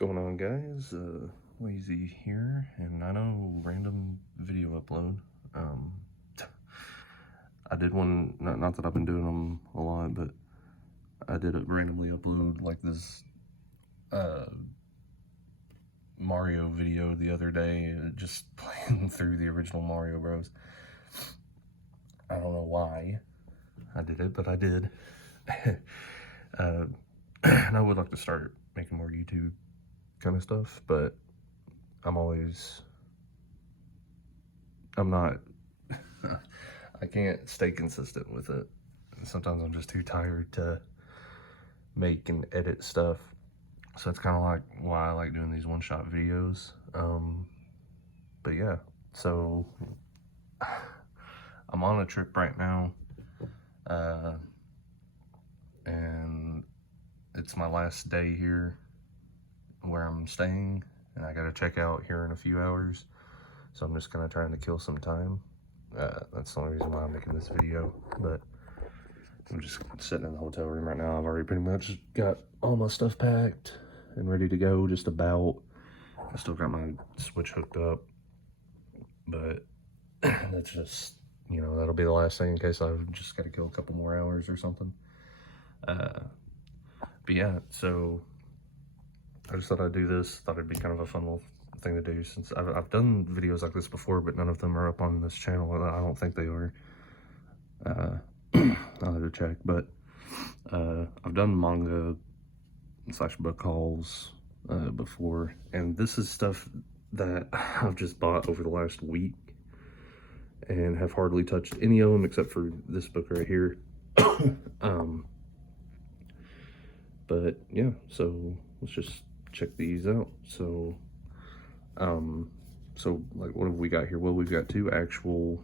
going on, guys? Lazy here, and I know random video upload. I did one, not that I've been doing them a lot, but I did randomly upload like this Mario video the other day, just playing through the original Mario Bros. I don't know why I did it, but I did. And I would like to start making more YouTube kind of stuff, but I'm not, I can't stay consistent with it. Sometimes I'm just too tired to make and edit stuff. So that's kind of like why I like doing these one-shot videos. But yeah, so I'm on a trip right now, and it's my last day here where I'm staying, and I gotta check out here in a few hours. So I'm just kind of trying to kill some time. That's the only reason why I'm making this video, but I'm just sitting in the hotel room right now. I've already pretty much got all my stuff packed and ready to go, just about. I still got my Switch hooked up, but that's just, you know, that'll be the last thing in case I've just got to kill a couple more hours or something. But yeah, so I just thought I'd do this. Thought it'd be kind of a fun little thing to do, since I've done videos like this before, but none of them are up on this channel. I don't think they are. I'll have to check, but I've done manga / book hauls before, and this is stuff that I've just bought over the last week and have hardly touched any of them except for this book right here. But yeah, so let's just check these out. So like, what have we got here? Well, we've got two actual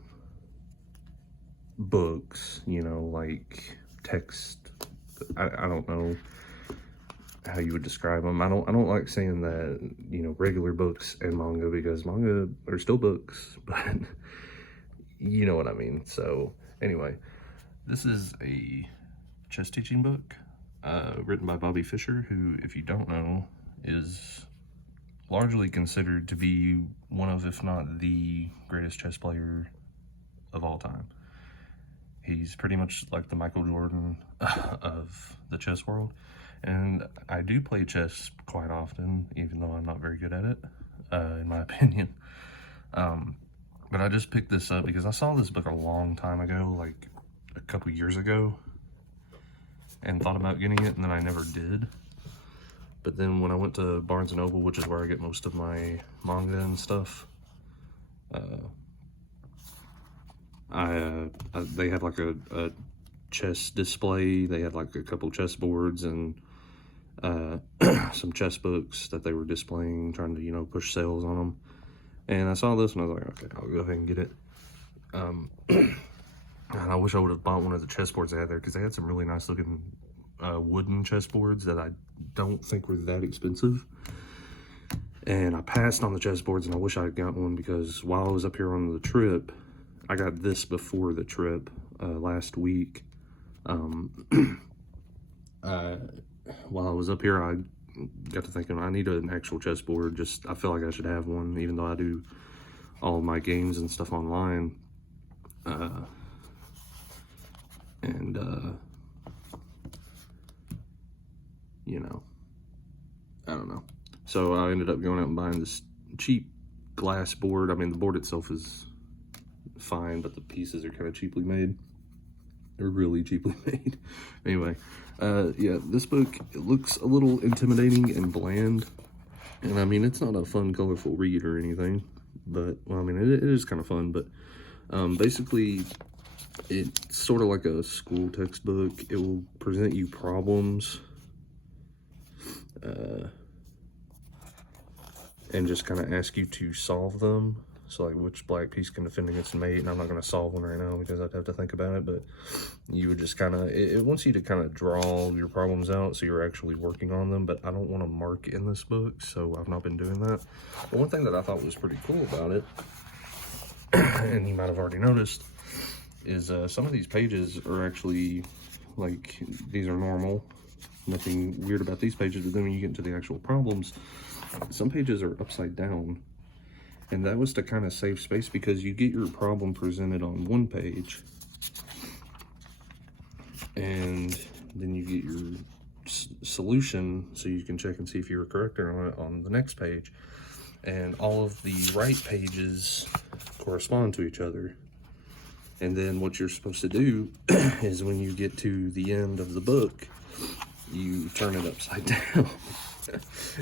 books, you know, like text. I don't know how you would describe them. I don't like saying that, you know, regular books and manga, because manga are still books, but you know what I mean. So anyway, this is a chess teaching book written by Bobby Fischer, who, if you don't know, is largely considered to be one of, if not the greatest chess player of all time. He's pretty much like the Michael Jordan of the chess world. And I do play chess quite often, even though I'm not very good at it, in my opinion. But I just picked this up because I saw this book a long time ago, like a couple years ago, and thought about getting it, and then I never did. But then when I went to Barnes & Noble, which is where I get most of my manga and stuff, they had like a chess display. They had like a couple chess boards and some chess books that they were displaying, trying to, you know, push sales on them. And I saw this and I was like, okay, I'll go ahead and get it. And I wish I would have bought one of the chessboards they had there, because they had some really nice looking wooden chessboards that I don't think were that expensive. And I passed on the chessboards, and I wish I had got one, because while I was up here on the trip, I got this before the trip last week. While I was up here, I got to thinking I need an actual chessboard. I feel like I should have one, even though I do all of my games and stuff online. You know, I don't know. So I ended up going out and buying this cheap glass board. I mean, the board itself is fine, but the pieces are kind of cheaply made. They're really cheaply made. Anyway, yeah, this book, it looks a little intimidating and bland. And I mean, it's not a fun, colorful read or anything, but, well, I mean, it is kind of fun, but basically, it's sort of like a school textbook. It will present you problems and just kind of ask you to solve them. So like, which black piece can defend against a mate, and I'm not going to solve one right now because I'd have to think about it, but you would just kind of, it wants you to kind of draw your problems out so you're actually working on them, but I don't want to mark in this book, so I've not been doing that. But one thing that I thought was pretty cool about it, and you might have already noticed, is some of these pages are actually, like, these are normal, nothing weird about these pages, but then when you get into the actual problems, some pages are upside down. And that was to kind of save space, because you get your problem presented on one page, and then you get your solution so you can check and see if you were correct or not on the next page. And all of the right pages correspond to each other. And then what you're supposed to do is when you get to the end of the book, you turn it upside down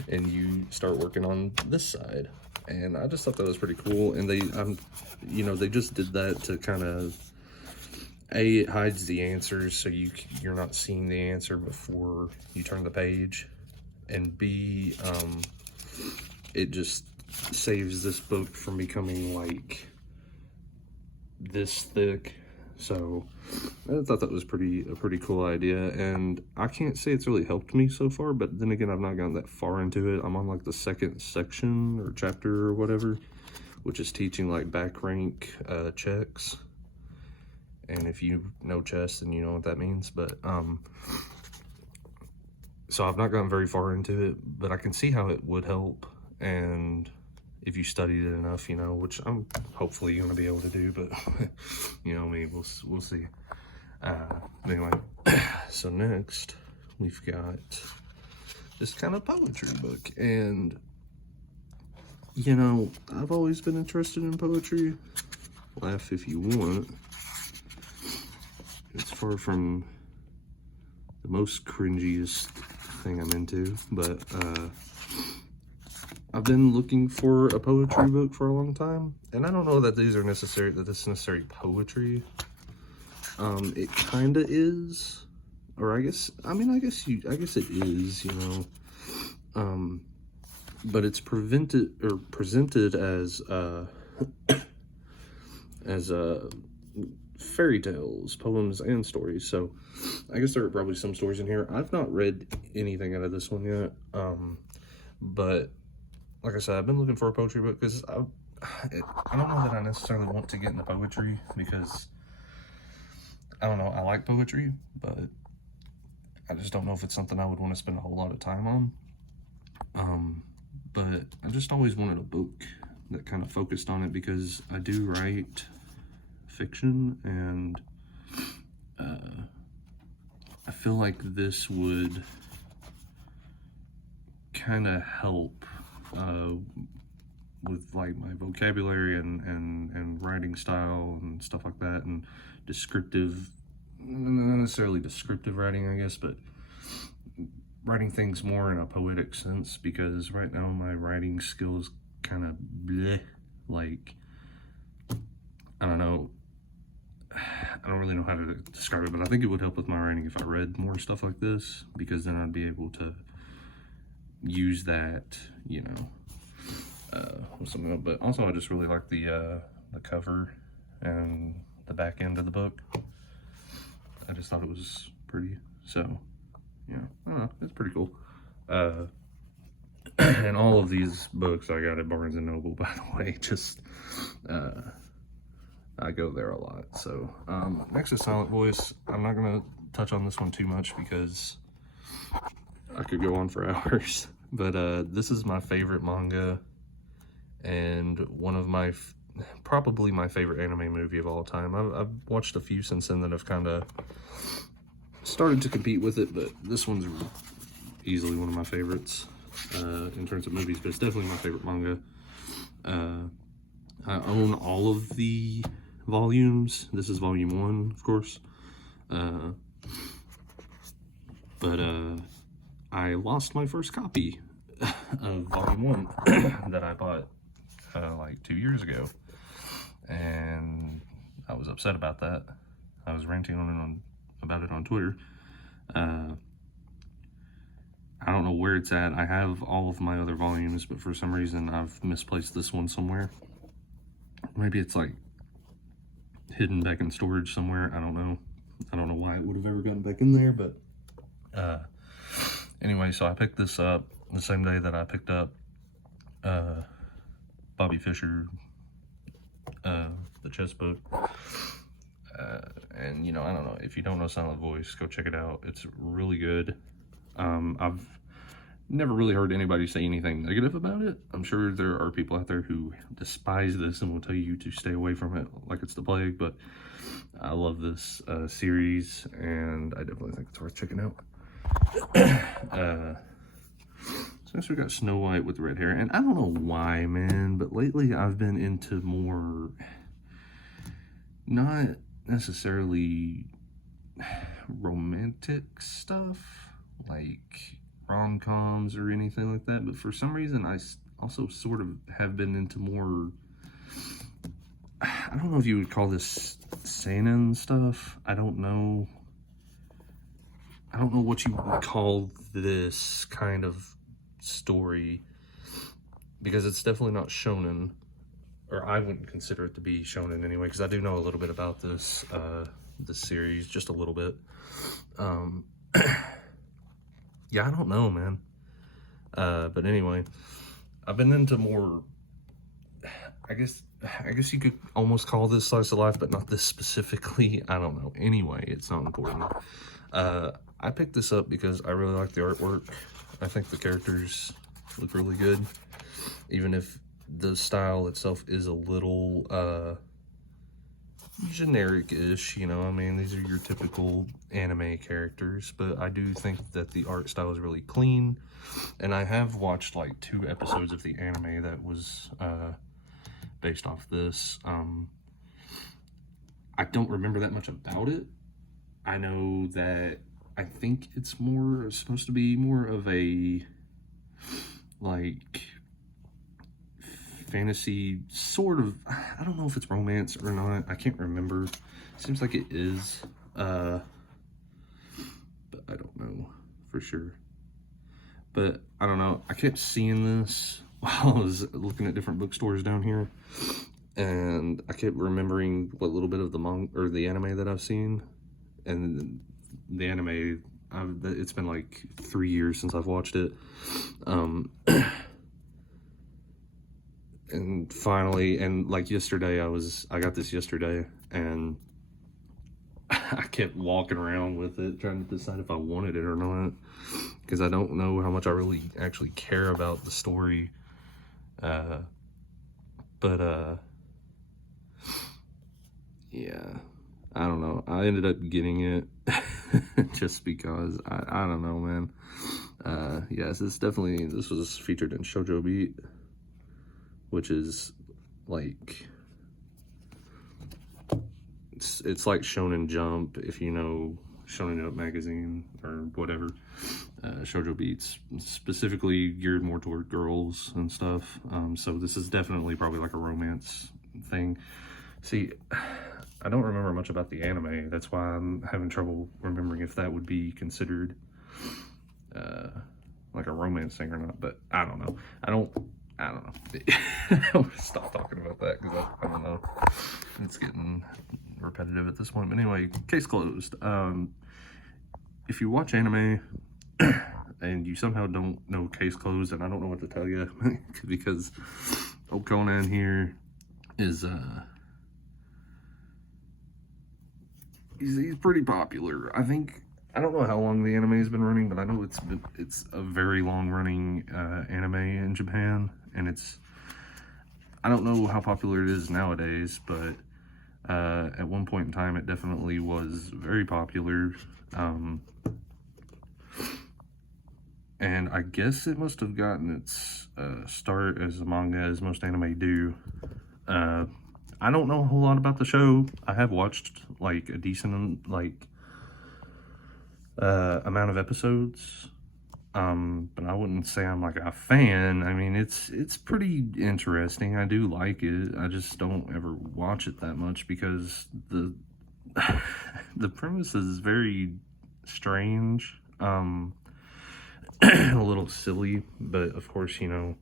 and you start working on this side. And I just thought that was pretty cool. And they, you know, they just did that to kind of, A, it hides the answers so you're not seeing the answer before you turn the page. And B, it just saves this book from becoming like this thick. So I thought that was a pretty cool idea, and I can't say it's really helped me so far, but then again, I've not gotten that far into it. I'm on like the second section or chapter or whatever, which is teaching like back rank checks. And if you know chess, then you know what that means. But so I've not gotten very far into it, but I can see how it would help. And if you studied it enough, you know, which I'm hopefully going to be able to do, but you know me, we'll see. Anyway, so next we've got this kind of poetry book, and you know, I've always been interested in poetry. Laugh if you want. It's far from the most cringiest thing I'm into, but I've been looking for a poetry book for a long time, and I don't know that these are necessary, that this is necessary poetry. It kind of is, or I guess it is, you know. But it's presented as fairy tales, poems, and stories. So I guess there are probably some stories in here. I've not read anything out of this one yet, but like I said, I've been looking for a poetry book because I don't know that I necessarily want to get into poetry, because I don't know, I like poetry, but I just don't know if it's something I would want to spend a whole lot of time on. But I just always wanted a book that kind of focused on it, because I do write fiction, and I feel like this would kind of help with like my vocabulary and writing style and stuff like that, and descriptive, not necessarily descriptive writing, I guess, but writing things more in a poetic sense, because right now my writing skills kind of bleh. Like, I don't know, I don't really know how to describe it, but I think it would help with my writing if I read more stuff like this, because then I'd be able to use that, you know, with something else. But also I just really like the cover and the back end of the book. I just thought it was pretty, so yeah, I don't know, it's pretty cool. And all of these books I got at Barnes & Noble, by the way, just I go there a lot. So next is Silent Voice. I'm not gonna touch on this one too much because I could go on for hours, but this is my favorite manga, and one of my probably my favorite anime movie of all time. I've watched a few since then that have kind of started to compete with it, but this one's easily one of my favorites in terms of movies, but it's definitely my favorite manga. I own all of the volumes. This is volume 1, of course, but I lost my first copy of volume 1 that I bought like 2 years ago, and I was upset about that. I was ranting about it on Twitter. I don't know where it's at. I have all of my other volumes, but for some reason I've misplaced this one somewhere. Maybe it's like hidden back in storage somewhere. I don't know. I don't know why it would have ever gotten back in there, but anyway, so I picked this up the same day that I picked up Bobby Fischer, the chess book. And you know, I don't know, if you don't know Silent Voice, go check it out. It's really good. I've never really heard anybody say anything negative about it. I'm sure there are people out there who despise this and will tell you to stay away from it like it's the plague, but I love this series, and I definitely think it's worth checking out. Since we got Snow White with red hair, and I don't know why, man, but lately I've been into more, not necessarily romantic stuff, like rom-coms or anything like that, but for some reason I also sort of have been into more, I don't know if you would call this seinen stuff. I don't know what you would call this kind of story, because it's definitely not shonen, or I wouldn't consider it to be shonen anyway, because I do know a little bit about this this series, just a little bit. Yeah, I don't know, man. But anyway, I've been into more, I guess you could almost call this slice of life, but not this specifically. I don't know. Anyway, it's not important. I picked this up because I really like the artwork. I think the characters look really good, even if the style itself is a little generic-ish, you know. I mean, these are your typical anime characters, but I do think that the art style is really clean, and I have watched like 2 episodes of the anime that was based off this. I don't remember that much about it. I know that I think it's supposed to be more of a like fantasy sort of, I don't know if it's romance or not, I can't remember. Seems like it is, but I don't know for sure. But I don't know, I kept seeing this while I was looking at different bookstores down here, and I kept remembering what little bit of the manga or the anime that I've seen. And the anime, it's been like 3 years since I've watched it. And finally, and like yesterday, I got this yesterday, and I kept walking around with it, trying to decide if I wanted it or not, because I don't know how much I really actually care about the story. Yeah, I don't know. I ended up getting it just because I don't know, man. Yes, this was featured in Shoujo Beat, which is like, it's like Shonen Jump, if you know Shonen Jump magazine or whatever. Shoujo Beats specifically geared more toward girls and stuff. So this is definitely probably like a romance thing. See, I don't remember much about the anime. That's why I'm having trouble remembering if that would be considered like a romance thing or not. But I don't know. I don't know. I'm gonna stop talking about that because I don't know. It's getting repetitive at this point. But anyway, case closed. If you watch anime and you somehow don't know case closed, and I don't know what to tell you because old Conan here is he's pretty popular. I don't know how long the anime has been running, but I know it's a very long running anime in Japan, and I don't know how popular it is nowadays, but at one point in time it definitely was very popular. And I guess it must have gotten its start as a manga, as most anime do. I don't know a whole lot about the show. I have watched like a decent amount of episodes, but I wouldn't say I'm like a fan. I mean, it's pretty interesting. I do like it. I just don't ever watch it that much because the the premise is very strange, a little silly, but of course, you know,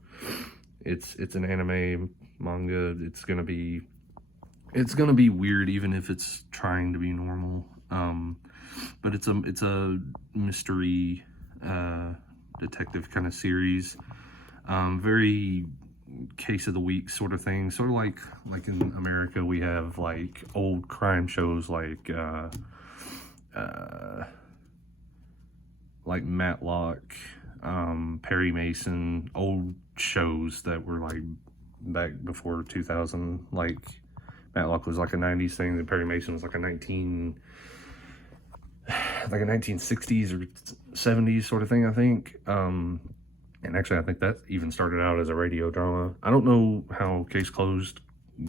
it's an anime manga. It's gonna be weird even if it's trying to be normal. But it's a mystery detective kind of series, very case of the week sort of thing, sort of like in America we have like old crime shows like like Matlock, Perry Mason, old shows that were like back before 2000. Like Matlock was like a 90s thing, and Perry Mason was like a 1960s or 70s sort of thing, I think. And actually, I think that even started out as a radio drama. I don't know how Case Closed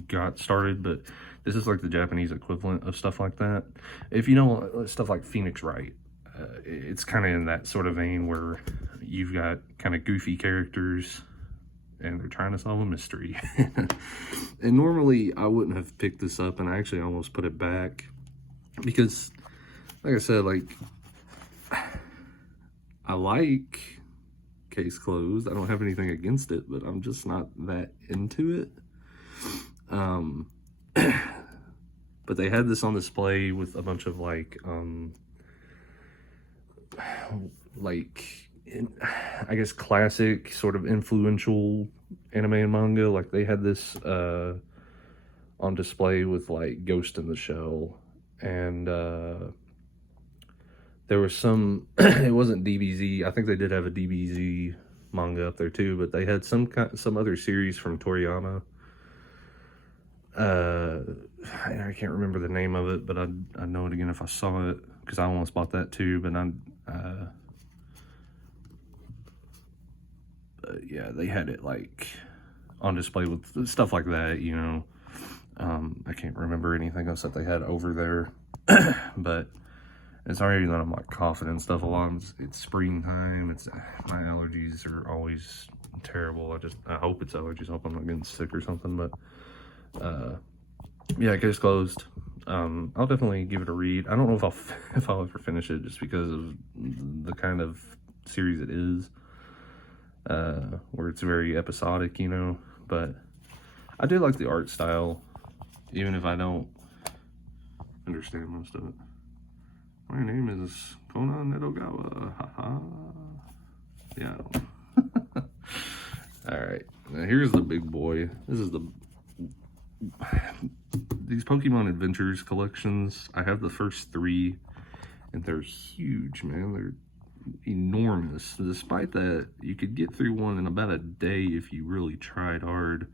got started, but this is like the Japanese equivalent of stuff like that. If you know stuff like Phoenix Wright, it's kind of in that sort of vein where you've got kind of goofy characters and they're trying to solve a mystery. And normally I wouldn't have picked this up, and I actually almost put it back because, like I said, like I like Case Closed. I don't have anything against it, but I'm just not that into it. But they had this on display with a bunch of like I guess classic sort of influential anime and manga. Like they had this on display with like Ghost in the Shell, and there was some it wasn't DBZ. I think they did have a DBZ manga up there too, but they had some other series from Toriyama. I can't remember the name of it, but I'd know it again if I saw it, because I almost bought that too. But yeah, they had it like on display with stuff like that, you know. I can't remember anything else that they had over there. But it's already that I'm like coughing and stuff a lot. It's springtime. My allergies are always terrible. I hope it's allergies. I hope I'm not getting sick or something. But yeah, Case Closed. I'll definitely give it a read. I don't know if I'll ever finish it, just because of the kind of series it is, where it's very episodic, you know. But I do like the art style, even if I don't understand most of it. My name is Conan Edogawa. Haha. Yeah, I don't know. Alright, now here's the big boy. This is these Pokemon Adventures collections. I have the first 3, and they're huge, man. They're enormous. Despite that, you could get through one in about a day if you really tried hard.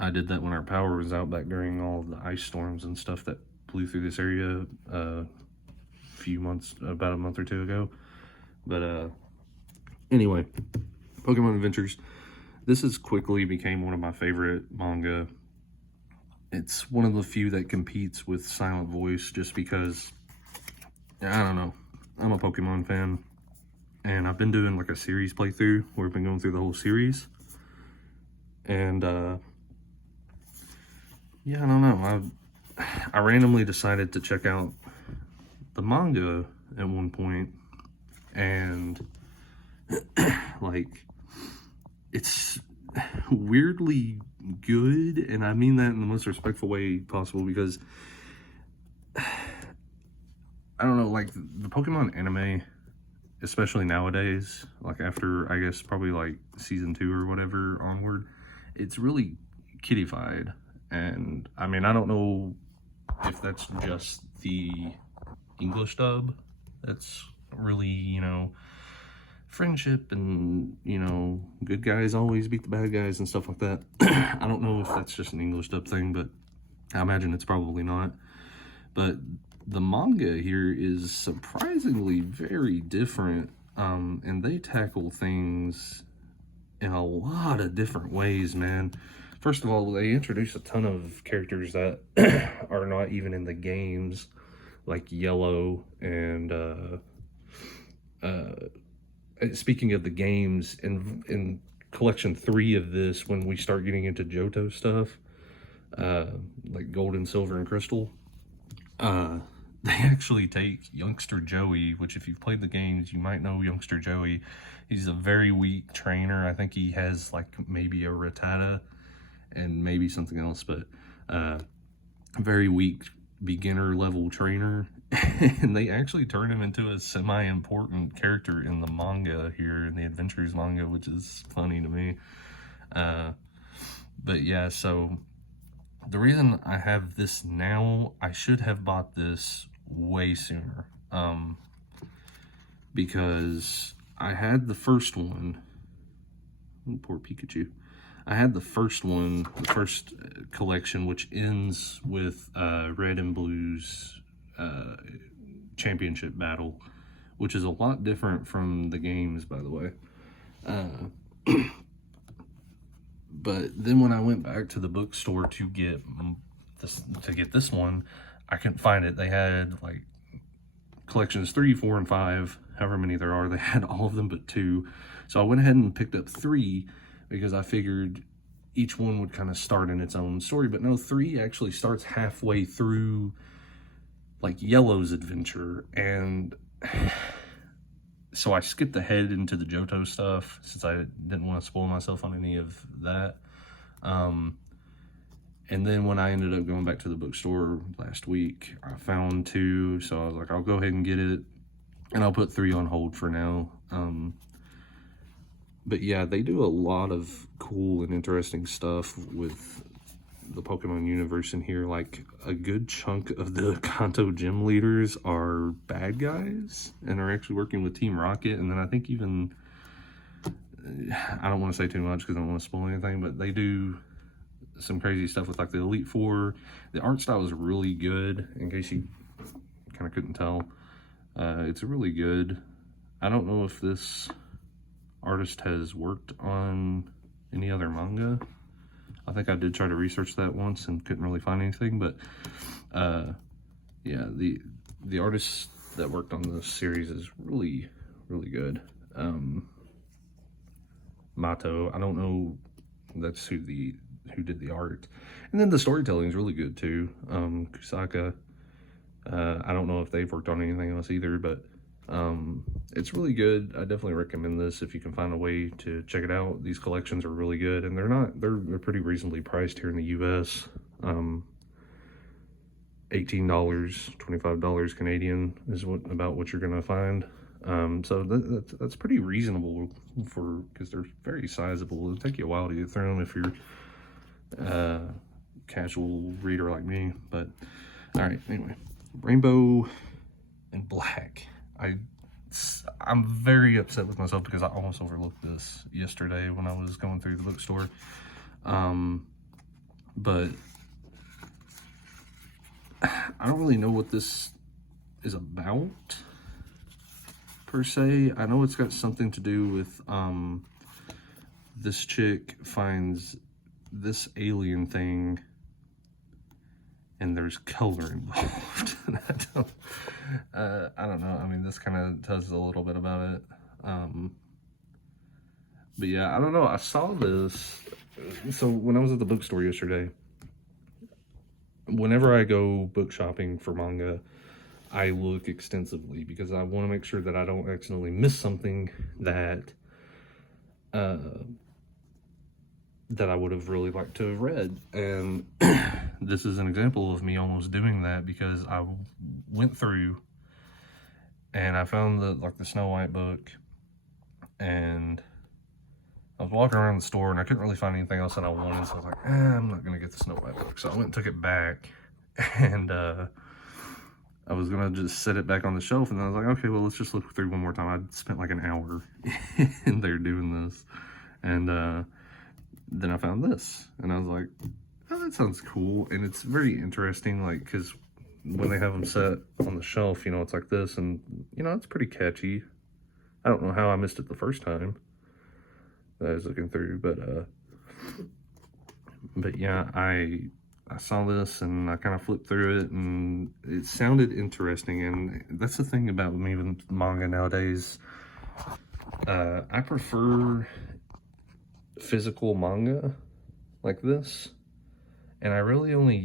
I did that when our power was out back during all of the ice storms and stuff that blew through this area about a month or 2 ago. But anyway, Pokemon Adventures. This has quickly became one of my favorite manga. It's one of the few that competes with Silent Voice, just because, I don't know, I'm a Pokemon fan, and I've been doing like a series playthrough where I've been going through the whole series. And yeah, I don't know, I randomly decided to check out the manga at one point, and like, it's weirdly good, and I mean that in the most respectful way possible, because I don't know, like the Pokemon anime, especially nowadays, like after I guess probably like season 2 or whatever onward, it's really kiddified. And I mean, I don't know if that's just the English dub that's really, you know, friendship and, you know, good guys always beat the bad guys and stuff like that. I don't know if that's just an English dub thing, but I imagine it's probably not. But the manga here is surprisingly very different, and they tackle things in a lot of different ways, man. First of all, they introduce a ton of characters that are not even in the games, like Yellow, and speaking of the games, in collection 3 of this, when we start getting into Johto stuff, like Gold and Silver and Crystal, they actually take Youngster Joey, which if you've played the games, you might know Youngster Joey. He's a very weak trainer. I think he has like maybe a Rattata and maybe something else, but very weak beginner level trainer. And they actually turn him into a semi-important character in the manga here, in the Adventures manga, which is funny to me. But yeah, so the reason I have this now, I should have bought this way sooner. because I had the first one. Oh, poor Pikachu. I had the first one, the first collection, which ends with Red and Blue's championship battle, which is a lot different from the games, by the way. But then when I went back to the bookstore to get this one, I couldn't find it. They had like collections 3, 4, and 5, however many there are. They had all of them but 2. So I went ahead and picked up 3 because I figured each one would kind of start in its own story. But no, 3 actually starts halfway through like Yellow's adventure. And so I skipped ahead into the Johto stuff since I didn't want to spoil myself on any of that. And then when I ended up going back to the bookstore last week, I found 2. So I was like, I'll go ahead and get it. And I'll put 3 on hold for now. But yeah, they do a lot of cool and interesting stuff with the Pokemon universe in here. Like, a good chunk of the Kanto gym leaders are bad guys and are actually working with Team Rocket. And then I think even, I don't want to say too much because I don't want to spoil anything, but they do some crazy stuff with like the Elite Four. The art style is really good, in case you kind of couldn't tell. It's really good. I don't know if this artist has worked on any other manga. I think I did try to research that once and couldn't really find anything, but yeah, the artist that worked on this series is really, really good. Mato, I don't know, that's who did the art. And then the storytelling is really good too. Kusaka, I don't know if they've worked on anything else either, but it's really good. I definitely recommend this if you can find a way to check it out. These collections are really good, and they're pretty reasonably priced here in the US. $18, $25 Canadian is about what you're gonna find. So that's pretty reasonable because they're very sizable. It'll take you a while to get through them if you're a casual reader like me. But all right, anyway, Rainbow and Black. I'm very upset with myself because I almost overlooked this yesterday when I was going through the bookstore. But I don't really know what this is about per se. I know it's got something to do with this chick finds this alien thing and there's color involved. I don't know. I mean, this kind of tells us a little bit about it. But yeah, I don't know. I saw this. So when I was at the bookstore yesterday, whenever I go book shopping for manga, I look extensively because I want to make sure that I don't accidentally miss something that that I would have really liked to have read. And this is an example of me almost doing that because I went through and I found the Snow White book, and I was walking around the store and I couldn't really find anything else that I wanted, so I was like, I'm not gonna get the Snow White book. So I went and took it back, and I was gonna just set it back on the shelf, and then I was like, okay, well, let's just look through one more time. I spent like an hour in there doing this, and then I found this, and I was like, oh, that sounds cool. And it's very interesting, like, because when they have them set on the shelf, you know, it's like this, and, you know, it's pretty catchy. I don't know how I missed it the first time that I was looking through, but yeah, I saw this, and I kind of flipped through it, and it sounded interesting. And that's the thing about me with manga nowadays. I prefer physical manga like this, and I really only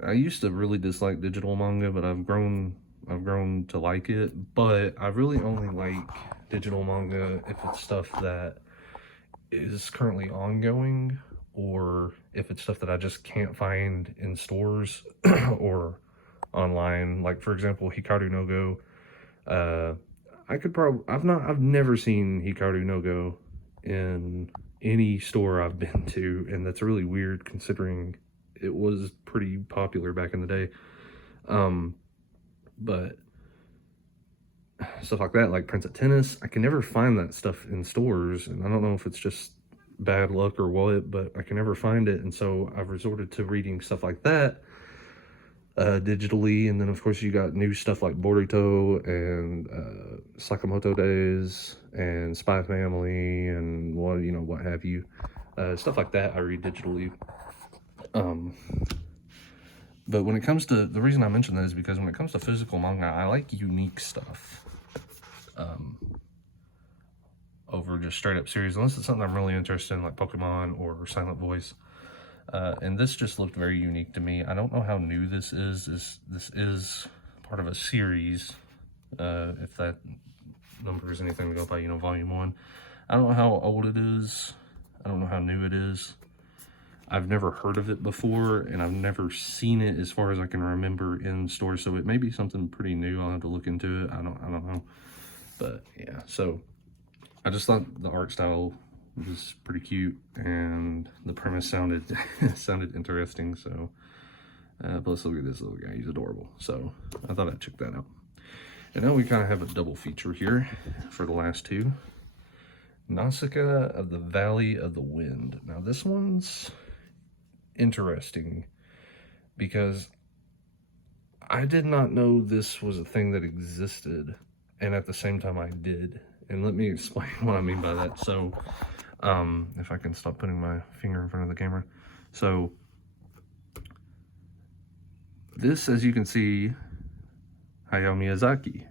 I used to really dislike digital manga, but I've grown to like it. But I really only like digital manga if it's stuff that is currently ongoing, or if it's stuff that I just can't find in stores or online. Like, for example, Hikaru no Go. I've never seen Hikaru no Go in any store I've been to, and that's really weird considering it was pretty popular back in the day. But stuff like that, like Prince of Tennis. I can never find that stuff in stores, and I don't know if it's just bad luck or what, but I can never find it. And so I've resorted to reading stuff like that digitally. And then of course you got new stuff like Boruto and Sakamoto Days and Spy Family and what have you. Stuff like that I read digitally. But when it comes to, the reason I mention that is because when it comes to physical manga, I like unique stuff over just straight up series, unless it's something I'm really interested in, like Pokemon or Silent Voice. And this just looked very unique to me. I don't know how new this is. This is part of a series, if that number is anything to go by, volume 1. I don't know how old it is. I don't know how new it is. I've never heard of it before, and I've never seen it as far as I can remember in stores, so it may be something pretty new. I'll have to look into it. I don't know. But yeah, so I just thought the art style was pretty cute, and the premise sounded sounded interesting. So plus look at this little guy, he's adorable. So I thought I'd check that out. And now we kind of have a double feature here for the last two. Nausicaa of the Valley of the Wind. Now this one's interesting because I did not know this was a thing that existed, and at the same time I did. And let me explain what I mean by that. So if I can stop putting my finger in front of the camera. So this, as you can see, Hayao Miyazaki,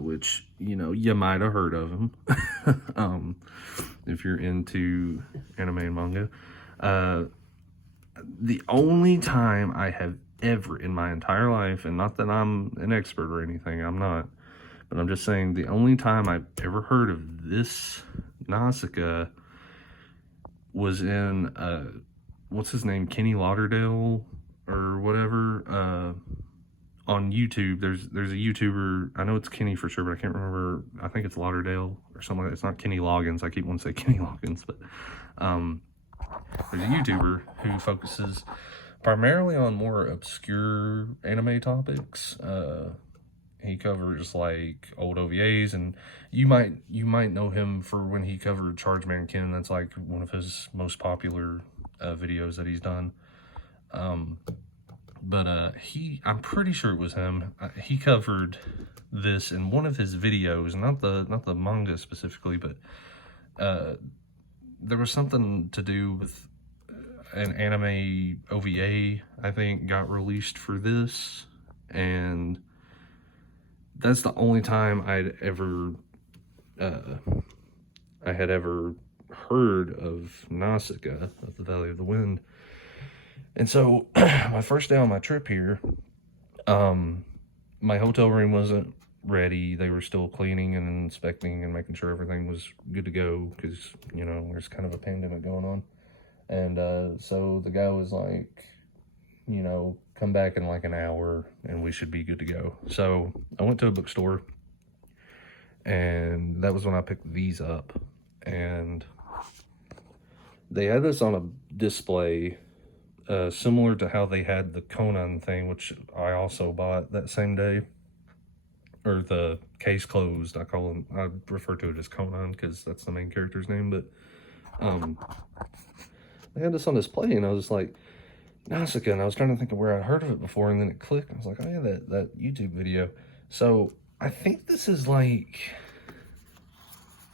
which you might have heard of him if you're into anime and manga. The only time I have ever in my entire life, and not that I'm an expert or anything, I'm not, but I'm just saying the only time I've ever heard of this Nausicaa was in what's his name, Kenny Lauderdale or whatever, on YouTube. There's a YouTuber, I know it's Kenny for sure, but I can't remember. I think it's Lauderdale or something like that. It's not Kenny Loggins. I keep wanting to say Kenny Loggins, but there's a YouTuber who focuses primarily on more obscure anime topics. He covers like old OVAs, and you might know him for when he covered Charge Man Ken. That's like one of his most popular videos that he's done. But I'm pretty sure it was him. He covered this in one of his videos, not the manga specifically, but there was something to do with an anime OVA, I think, got released for this, and that's the only time I had ever heard of Nausicaa of the Valley of the Wind. And so my first day on my trip here, my hotel room wasn't ready. They were still cleaning and inspecting and making sure everything was good to go, because there's kind of a pandemic going on. And so the guy was like, come back in like an hour and we should be good to go. So I went to a bookstore, and that was when I picked these up, and they had this on a display, similar to how they had the Conan thing, which I also bought that same day, or the case closed. I refer to it as Conan because that's the main character's name. But they had this on display, and I was like, Nausicaa, and I was trying to think of where I'd heard of it before, and then it clicked. I was like, oh yeah, that YouTube video. So I think this is like,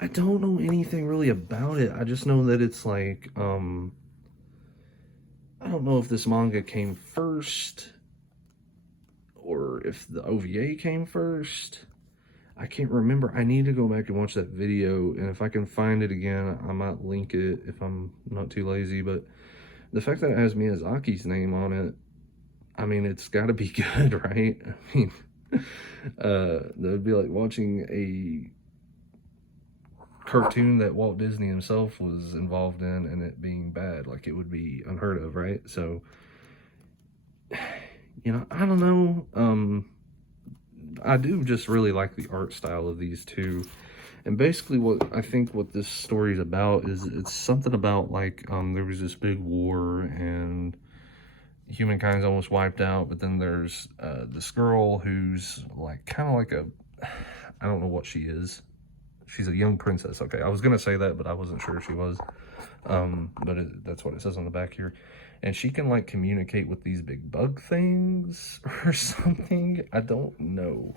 I don't know anything really about it. I just know that it's like, I don't know if this manga came first or if the OVA came first. I can't remember. I need to go back and watch that video, and if I can find it again, I might link it if I'm not too lazy. But the fact that it has Miyazaki's name on it, I mean, it's got to be good, right? I mean, that would be like watching a cartoon that Walt Disney himself was involved in and it being bad. Like, it would be unheard of, right? So, I don't know. I do just really like the art style of these two. And basically what this story is about is, it's something about like, there was this big war, and humankind's almost wiped out, but then there's this girl who's like kind of like a, I don't know what she is. She's a young princess. Okay, I was gonna say that, but I wasn't sure if she was. But that's what it says on the back here. And she can like communicate with these big bug things or something. I don't know.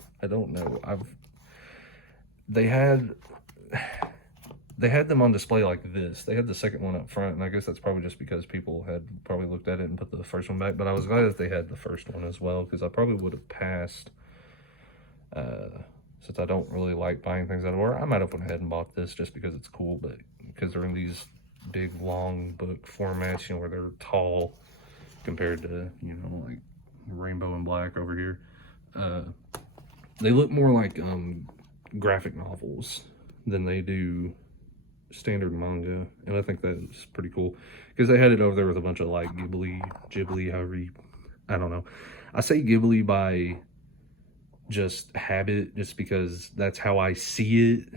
They had them on display like this. They had the second one up front, and I guess that's probably just because people had probably looked at it and put the first one back. But I was glad that they had the first one as well, because I probably would have passed. Since I don't really like buying things out of order, I might have went ahead and bought this just because it's cool, but because they're in these big long book formats, you know, where they're tall compared to, you know, like Rainbow and Black over here. They look more like graphic novels than they do standard manga, and I think that's pretty cool because they had it over there with a bunch of like Ghibli, however you, I don't know. I say Ghibli by just habit, just because that's how I see it.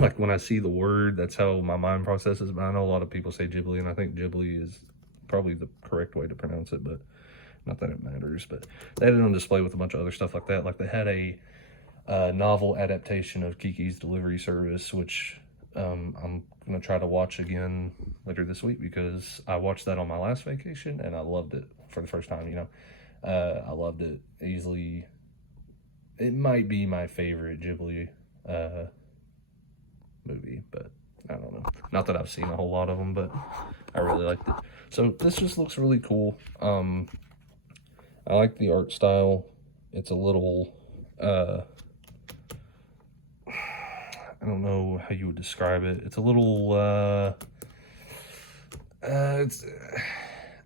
Like when I see the word, that's how my mind processes. But I know a lot of people say Ghibli, and I think Ghibli is probably the correct way to pronounce it, but not that it matters. But they had it on display with a bunch of other stuff like that. Like they had a novel adaptation of Kiki's Delivery Service, which I'm gonna try to watch again later this week, because I watched that on my last vacation and I loved it for the first time. You know, I loved it easily. It might be my favorite Ghibli movie, but I don't know. Not that I've seen a whole lot of them, but I really liked it. So this just looks really cool. I like the art style. It's a little, I don't know how you would describe it. It's a little, it's,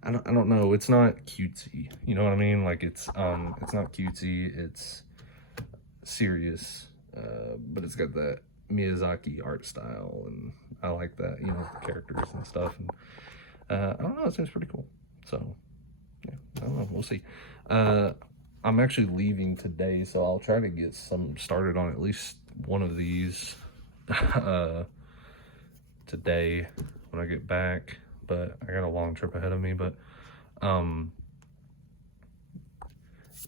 I don't know. It's not cutesy. You know what I mean? Like it's not cutesy. It's serious, but it's got that Miyazaki art style, and I like that, you know, the characters and stuff, and I don't know, it seems pretty cool. So yeah, I don't know, we'll see. I'm actually leaving today, so I'll try to get some started on at least one of these today when I get back, but I got a long trip ahead of me. But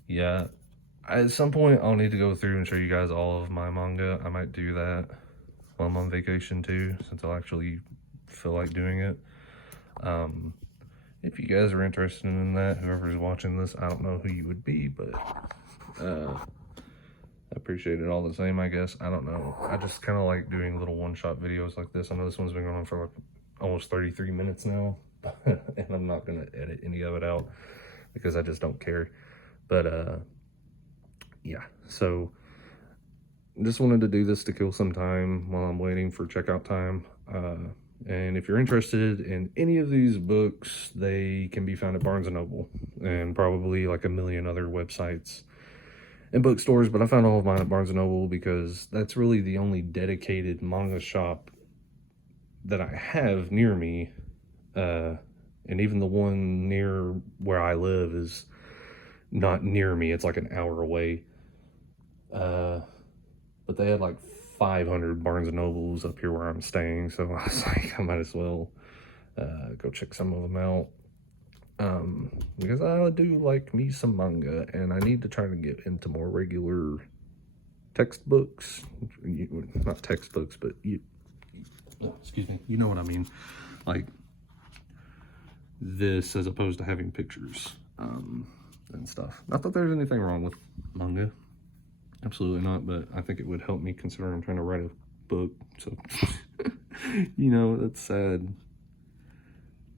yeah, at some point I'll need to go through and show you guys all of my manga. I might do that while I'm on vacation too, since I'll actually feel like doing it. If you guys are interested in that, whoever's watching this, I don't know who you would be, but I appreciate it all the same, I guess. I don't know. I just kind of like doing little one-shot videos like this. I know this one's been going on for like almost 33 minutes now, and I'm not going to edit any of it out because I just don't care. But yeah, so just wanted to do this to kill some time while I'm waiting for checkout time. And if you're interested in any of these books, they can be found at Barnes & Noble and probably like a million other websites and bookstores, but I found all of mine at Barnes & Noble because that's really the only dedicated manga shop that I have near me. And even the one near where I live is not near me. It's like an hour away. But they had like 500 Barnes & Nobles up here where I'm staying, so I was like, I might as well go check some of them out. Because I do like me some manga, and I need to try to get into more regular textbooks. Not textbooks, but excuse me, you know what I mean. Like this, as opposed to having pictures and stuff. Not that there's anything wrong with manga. Absolutely not, but I think it would help me consider I'm trying to write a book. So, you know, that's sad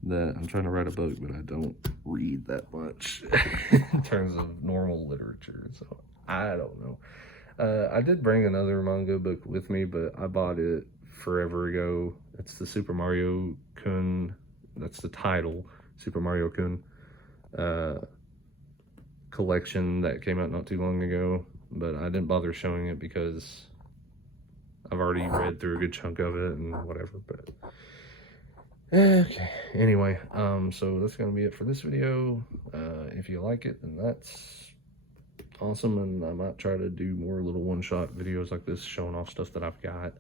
that I'm trying to write a book, but I don't read that much in terms of normal literature. So, I don't know. I did bring another manga book with me, but I bought it forever ago. It's the Super Mario Kun, that's the title, Super Mario Kun collection that came out not too long ago. But I didn't bother showing it because I've already read through a good chunk of it and whatever. But okay, anyway, so that's gonna be it for this video. If you like it, then that's awesome, and I might try to do more little one-shot videos like this showing off stuff that I've got.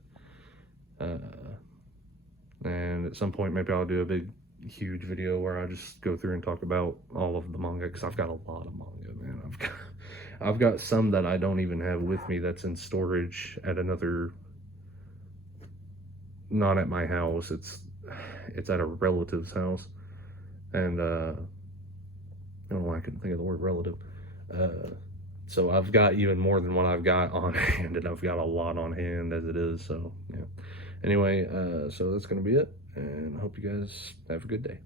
And at some point maybe I'll do a big huge video where I just go through and talk about all of the manga, because I've got a lot of manga, man. I've got some that I don't even have with me that's in storage at another, not at my house. It's at a relative's house, and I don't know why I couldn't think of the word relative. So I've got even more than what I've got on hand, and I've got a lot on hand as it is. So yeah. Anyway, so that's gonna be it, and I hope you guys have a good day.